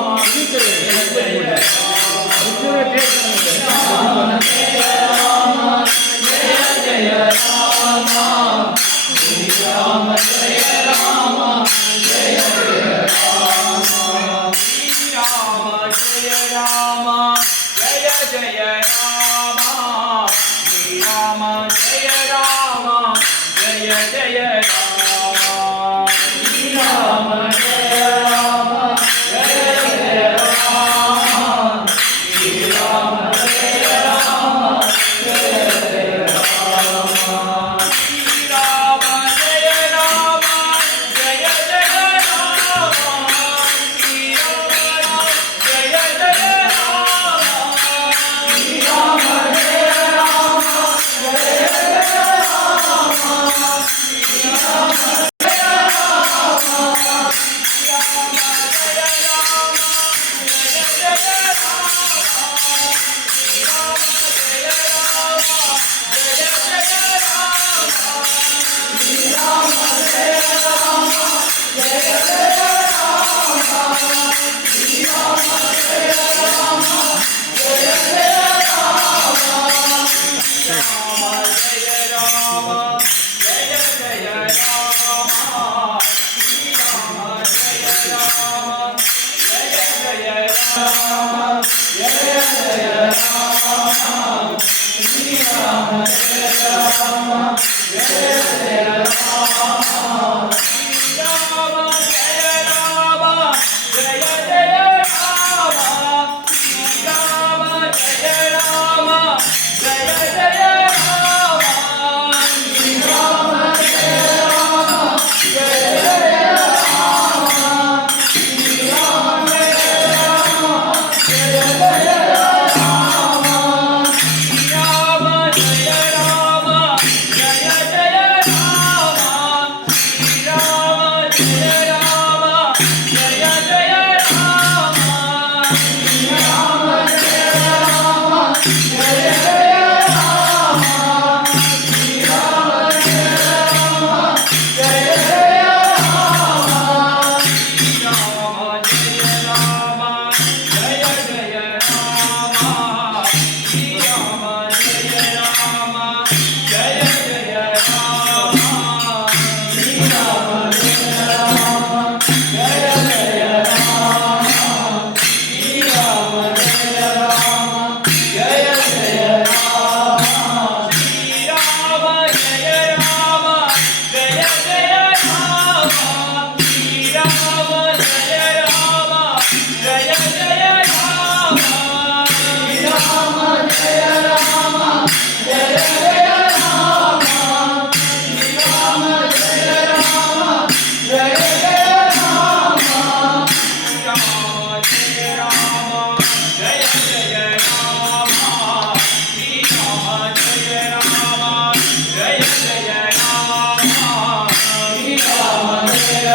ஆமா ஆமா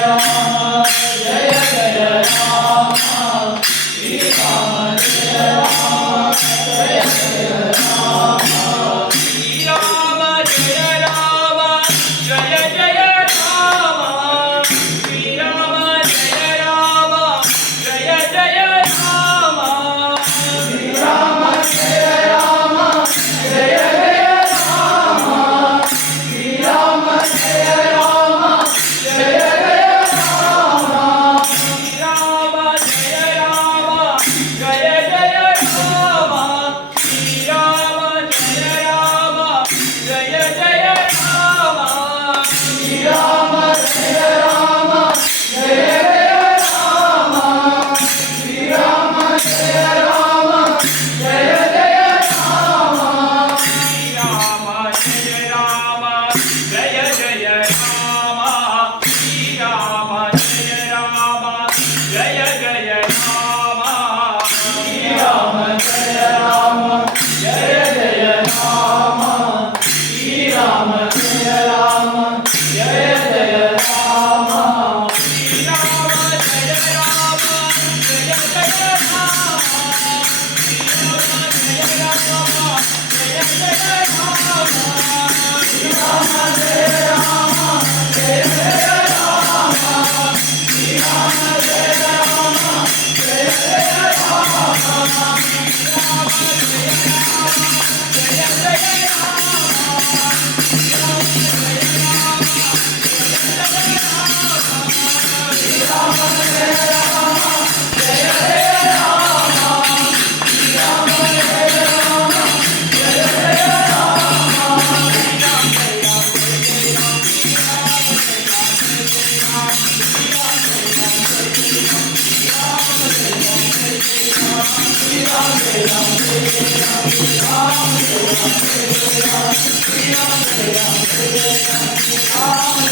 Sarah. yeah, yeah, yeah.